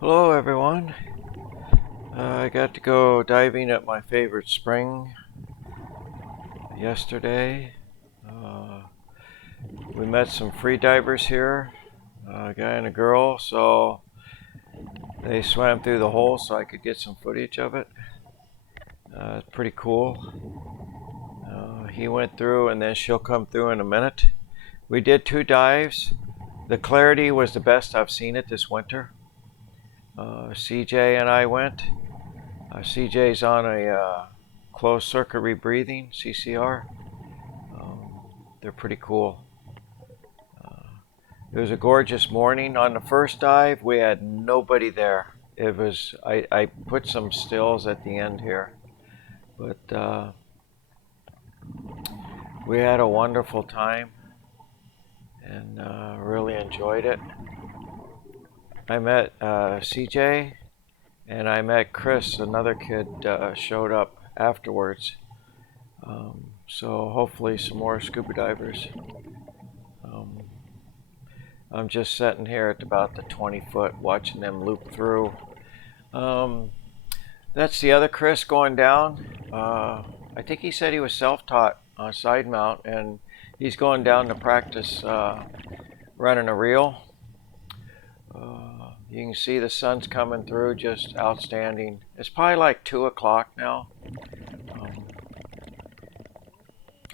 Hello everyone. I got to go diving at my favorite spring yesterday. Uh, we met some free divers here, a guy and a girl, so they swam through the hole so I could get some footage of it. It's pretty cool. He went through and then she'll come through in a minute. We did 2 dives. The clarity was the best I've seen it this winter. CJ and I went. CJ's on a closed circuit rebreathing (CCR). They're pretty cool. It was a gorgeous morning. On the first dive, we had nobody there. I put some stills at the end here, but we had a wonderful time and really enjoyed it. I met CJ and I met Chris. Another kid showed up afterwards. So hopefully some more scuba divers. Um, I'm just sitting here at about the 20 foot watching them loop through. Um, that's the other Chris going down. I think he said he was self-taught on side mount and he's going down to practice running a reel. You can see the sun's coming through, just outstanding. It's probably like 2 o'clock now. Um,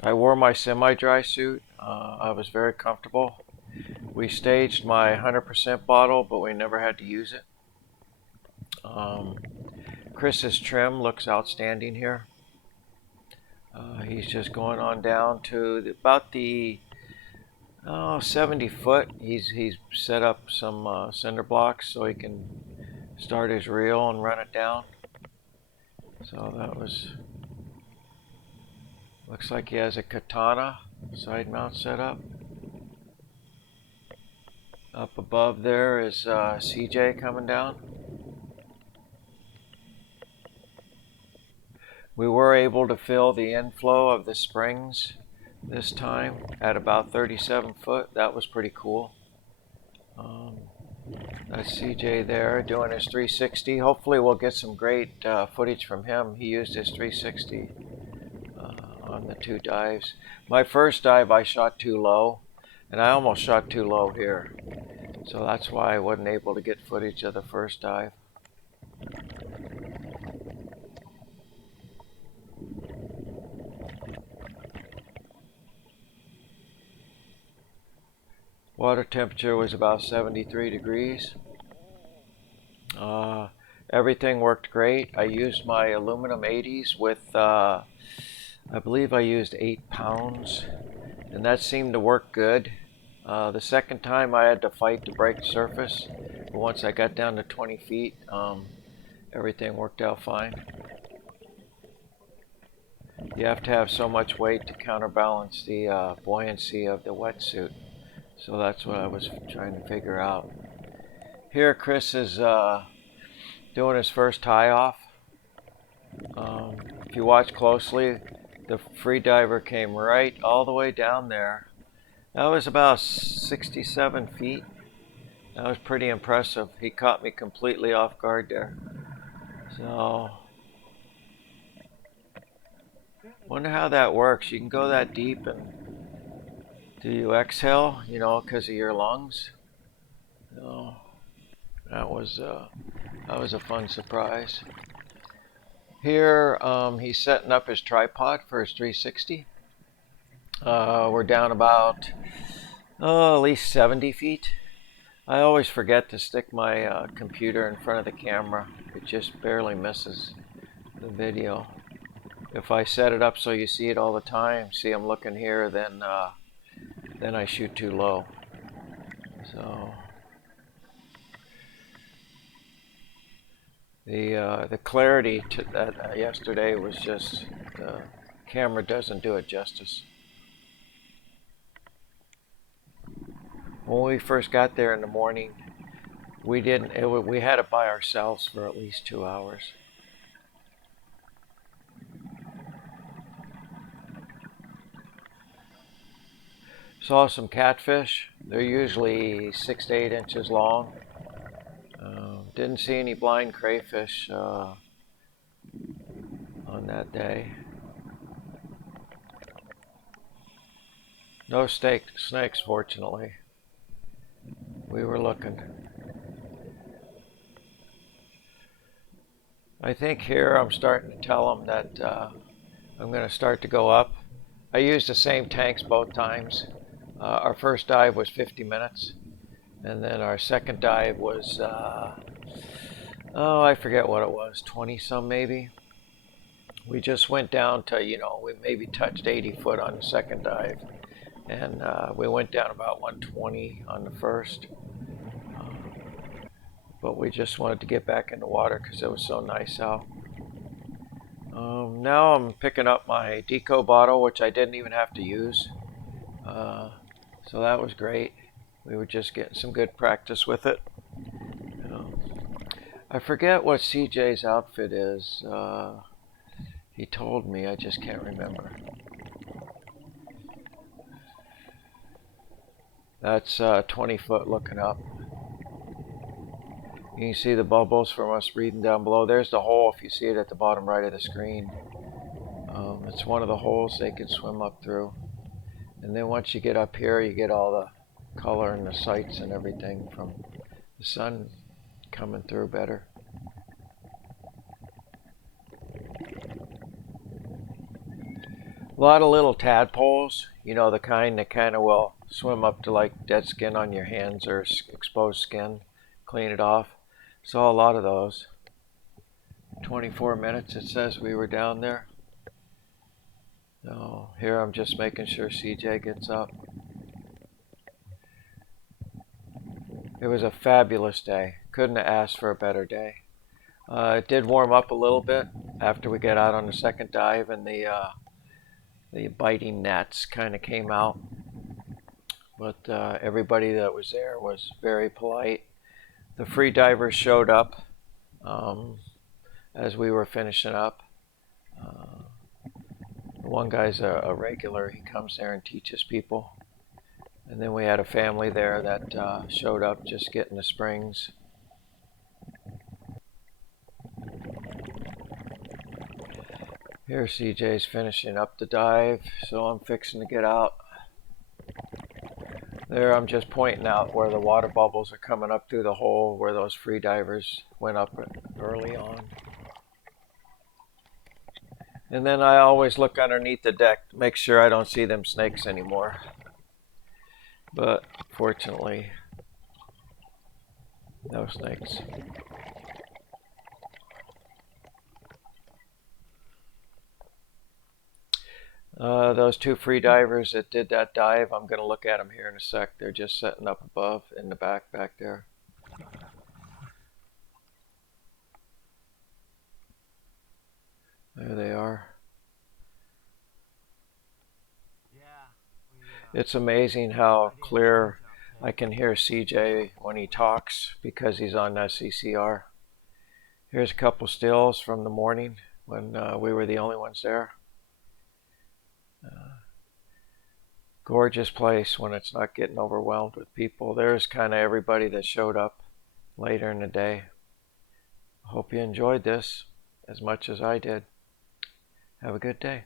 I wore my semi-dry suit. I was very comfortable. We staged my 100% bottle, but we never had to use it. Chris's trim looks outstanding here. He's just going on down to about the 70 foot. He's set up some cinder blocks so he can start his reel and run it down. So that was, looks like he has a katana side mount set up. Up above there is CJ coming down. We were able to fill the inflow of the springs this time at about 37 foot. That was pretty cool. That's CJ there doing his 360. Hopefully we'll get some great footage from him. He used his 360 on the 2 dives. My first dive I shot too low, and I almost shot too low here. So that's why I wasn't able to get footage of the first dive. Water temperature was about 73 degrees. Everything worked great. I used my aluminum 80s with, I believe I used 8 pounds, and that seemed to work good. The second time I had to fight to break the surface, but once I got down to 20 feet, everything worked out fine. You have to have so much weight to counterbalance the buoyancy of the wetsuit. So that's what I was trying to figure out. Here Chris is doing his first tie off. If you watch closely, the free diver came right all the way down there. That was about 67 feet. That was pretty impressive. He caught me completely off guard there. So, wonder how that works. You can go that deep, and do you exhale, because of your lungs? No, that was a fun surprise. Here, he's setting up his tripod for his 360. We're down about, at least 70 feet. I always forget to stick my computer in front of the camera. It just barely misses the video. If I set it up so you see it all the time, see I'm looking here, then I shoot too low. So the clarity to that yesterday was just, the camera doesn't do it justice. When we first got there in the morning, we had it by ourselves for at least 2 hours. Saw some catfish. They're usually 6 to 8 inches long. Didn't see any blind crayfish on that day. No snakes, fortunately. We were looking. I think here I'm starting to tell them that I'm going to start to go up. I used the same tanks both times. Our first dive was 50 minutes, and then our second dive was, I forget what it was, 20 some maybe. We just went down to, we maybe touched 80 foot on the second dive, and we went down about 120 on the first. But we just wanted to get back in the water because it was so nice out. Now I'm picking up my deco bottle, which I didn't even have to use. So that was great. We were just getting some good practice with it. I forget what CJ's outfit is. He told me, I just can't remember. That's 20 foot looking up. You can see the bubbles from us breathing down below. There's the hole if you see it at the bottom right of the screen. It's one of the holes they can swim up through. And then once you get up here, you get all the color and the sights and everything from the sun coming through better. A lot of little tadpoles, the kind that kind of will swim up to like dead skin on your hands or exposed skin, clean it off. Saw a lot of those. 24 minutes it says we were down there. So here I'm just making sure CJ gets up. It was a fabulous day. Couldn't have asked for a better day. It did warm up a little bit after we got out on the second dive, and the biting gnats kind of came out. But everybody that was there was very polite. The free divers showed up as we were finishing up. One guy's a regular. He comes there and teaches people. And then we had a family there that showed up just getting the springs. Here CJ's finishing up the dive, so I'm fixing to get out. There I'm just pointing out where the water bubbles are coming up through the hole where those free divers went up early on. And then I always look underneath the deck to make sure I don't see them snakes anymore. But fortunately, no snakes. Those two free divers that did that dive, I'm going to look at them here in a sec. They're just setting up above in the back there. There they are. It's amazing how clear I can hear CJ when he talks because he's on SCCR. Here's a couple stills from the morning when we were the only ones there. Gorgeous place when it's not getting overwhelmed with people. There's kind of everybody that showed up later in the day. Hope you enjoyed this as much as I did. Have a good day.